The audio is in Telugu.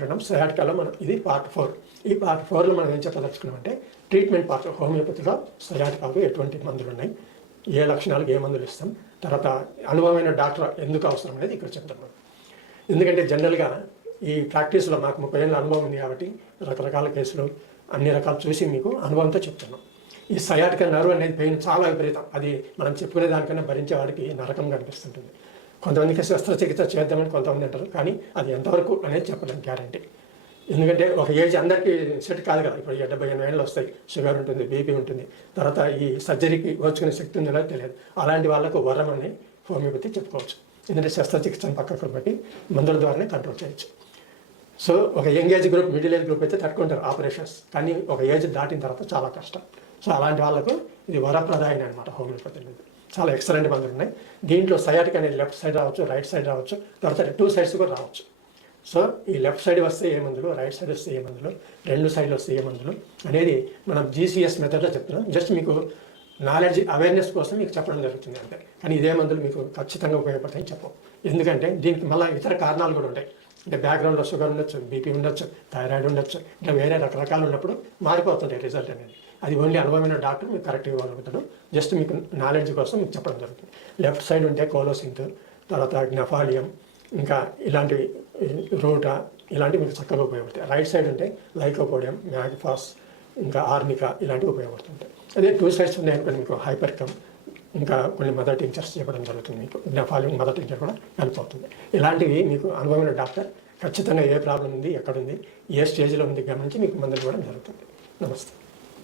చూడడం సయాటికాలో మనం ఇది పార్ట్ ఫోర్ ఈ పార్ట్ ఫోర్లో మనం ఏం చెప్పదలుచుకున్నామంటే ట్రీట్మెంట్ పార్ట్ హోమియోపతిలో సయాటికాకు ఎటువంటి మందులు ఉన్నాయి? ఏ లక్షణాలకు ఏ మందులు ఇస్తాం? తర్వాత అనుభవమైన డాక్టర్ ఎందుకు అవసరం అనేది ఇక్కడ చెప్తాం మనం. ఎందుకంటే జనరల్గా ఈ ప్రాక్టీస్లో మాకు ముప్పై ఏళ్ళ అనుభవం ఉంది కాబట్టి రకరకాల కేసులు అన్ని రకాలు చూసి మీకు అనుభవంతో చెప్తున్నాం. ఈ సయాటిక నరువు అనేది పెయిన్ చాలా విపరీతం. అది మనం చెప్పుకునే దానికన్నా భరించే నరకం నరకంగా కొంతమందికి శస్త్రచికిత్స చేద్దామని కొంతమంది అంటారు కానీ అది ఎంతవరకు అనేది చెప్పడం గ్యారంటీ ఎందుకంటే ఒక ఏజ్ అందరికీ సెట్ కాదు కదా. ఇప్పుడు డెబ్బై ఎనభై ఏళ్ళు వస్తాయి షుగర్ ఉంటుంది బీపీ ఉంటుంది. తర్వాత ఈ సర్జరీకి వచ్చుకునే శక్తి ఉందో తెలియదు. అలాంటి వాళ్ళకు వరం అని హోమియోపతి చెప్పుకోవచ్చు. ఎందుకంటే శస్త్రచికిత్సను పక్కకు బట్టి మందుల ద్వారానే కంట్రోల్ చేయొచ్చు. సో ఒక young age group middle age group అయితే తట్టుకుంటారు ఆపరేషన్స్ కానీ ఒక ఏజ్ దాటిన తర్వాత చాలా కష్టం. సో అలాంటి వాళ్ళకు ఇది వరప్రదాయన అనమాట హోమియోపతి అనేది. చాలా ఎక్సలెంట్ మందులు ఉన్నాయి. దీంట్లో సయాటిక్ అనేది లెఫ్ట్ సైడ్ రావచ్చు రైట్ సైడ్ రావచ్చు తర్వాత టూ సైడ్స్ కూడా రావచ్చు. సో ఈ లెఫ్ట్ సైడ్ వస్తే ఏ మందులు రైట్ సైడ్ వస్తే ఏ మందులు రెండు సైడ్లు వస్తే ఏ మందులు అనేది మనం జీసీఎస్ మెథడ్లో చెప్తున్నాం. జస్ట్ మీకు నాలెడ్జ్ అవేర్నెస్ కోసం మీకు చెప్పడం జరుగుతుంది అంతే. కానీ ఇదే మందులు మీకు ఖచ్చితంగా ఉపయోగపడతాయని చెప్పం. ఎందుకంటే దీనికి మళ్ళీ ఇతర కారణాలు కూడా ఉంటాయి. అంటే బ్యాక్గ్రౌండ్లో షుగర్ ఉండొచ్చు బీపీ ఉండొచ్చు థైరాయిడ్ ఉండొచ్చు ఇంకా వేరే రకరకాలు ఉన్నప్పుడు మారిపోతుంటాయి రిజల్ట్ అనేది. అది ఓన్లీ అనుభవమైన డాక్టర్ మీకు కరెక్ట్గా ఇవ్వగలుగుతాడు జస్ట్ మీకు నాలెడ్జ్ కోసం మీకు చెప్పడం జరుగుతుంది. లెఫ్ట్ సైడ్ ఉంటే కోలోసింత్ తర్వాత గ్నఫాలియం ఇంకా ఇలాంటివి రోటా ఇలాంటివి మీకు చక్కగా ఉపయోగపడతాయి. రైట్ సైడ్ ఉంటే లైకోపోడియం మ్యాగ్ఫాస్ ఇంకా ఆర్నికా ఇలాంటివి ఉపయోగపడుతుంటాయి. అదే టూ సైడ్స్ ఉన్నాయనుకోండి మీకు హైపర్కమ్ ఇంకా కొన్ని మదర్ టీచర్స్ చెప్పడం జరుగుతుంది మీకు. గ్నఫాలియం మదర్ టీచర్ కూడా హెల్ప్ అవుతుంది. ఇలాంటివి మీకు అనుభవమైన డాక్టర్ ఖచ్చితంగా ఏ ప్రాబ్లం ఉంది ఎక్కడుంది ఏ స్టేజ్లో ఉంది గమనించి మీకు మందులు ఇవ్వడం జరుగుతుంది. నమస్తే.